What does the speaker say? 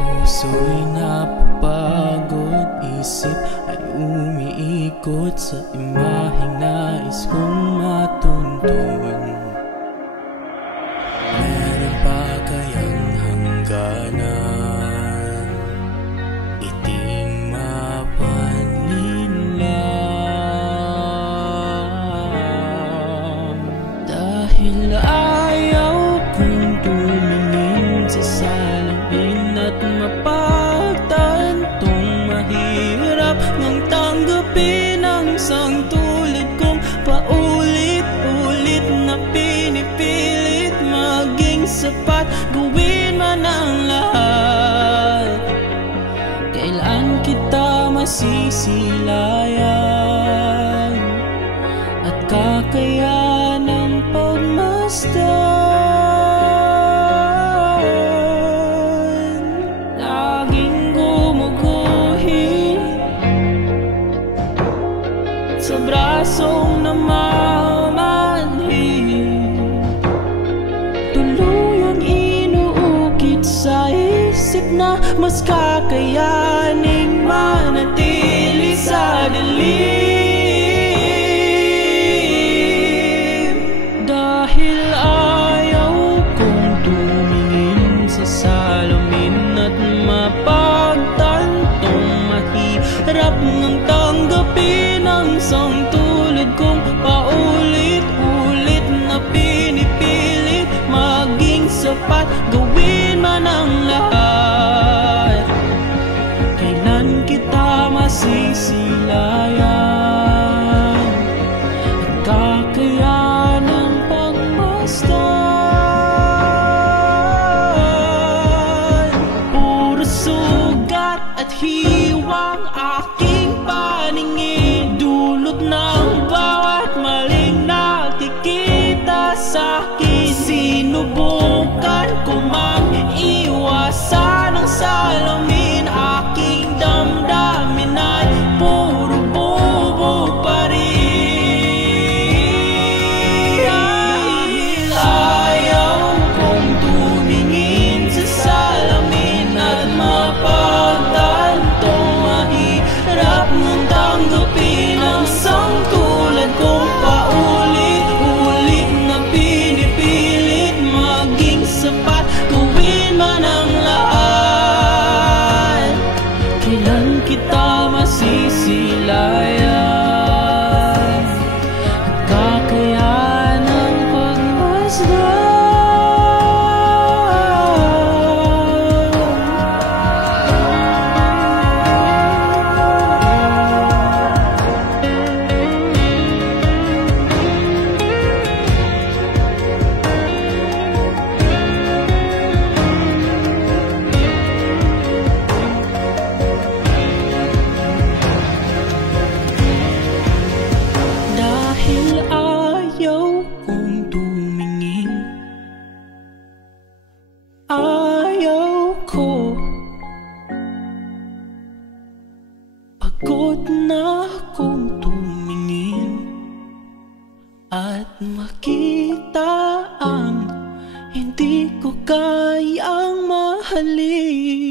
Puso'y napapagod, isip ay umiikot sa imaheng nais kong matuntun. Meron pa kayang hangganan, iting mapanlinlang, dahil ayaw kong tumingin sa salamin at mapagtantong mahirap ngang tanggapin ang isang tulad kong paulit-ulit na pinipilit maging sapat, gawin man ang lahat. Kailan kita masisilayan at kakayanang pagmasdan? Laging gumuguhi sa brasong namamanhi, tuluyang inuukit sa isip na mas kakayaning manatili sa dilim. Dahil ayaw kong tumingin sa salamin at mapagtantong mahirap ngang tanggapin ang isang tulad kong paulit-ulit na pinipilit maging sapat, gawin man ang lahat. Kailan kita masisilayan at kakayanang pagmasdan? Puro sugat at hiwang aking paningin, dulot ng bawat maling nakikita sa'kin. Sinubukan ko mang iwasan ang salamin, aking damdamin ay puro bubo pa rin. Ayaw kong tumingin sa salamin at mapagtantong mahirap ngang tanggapin ang isang tulad kong paulit-ulit na pinipilit maging sapat, gawin man ang lahat. Kailan kita masisilayan at kakayanang pagmasdan? Dahil ayaw kong tumingin, ayaw ko, pagod na akong tumingin at makita ang hindi ko kayang mahalin.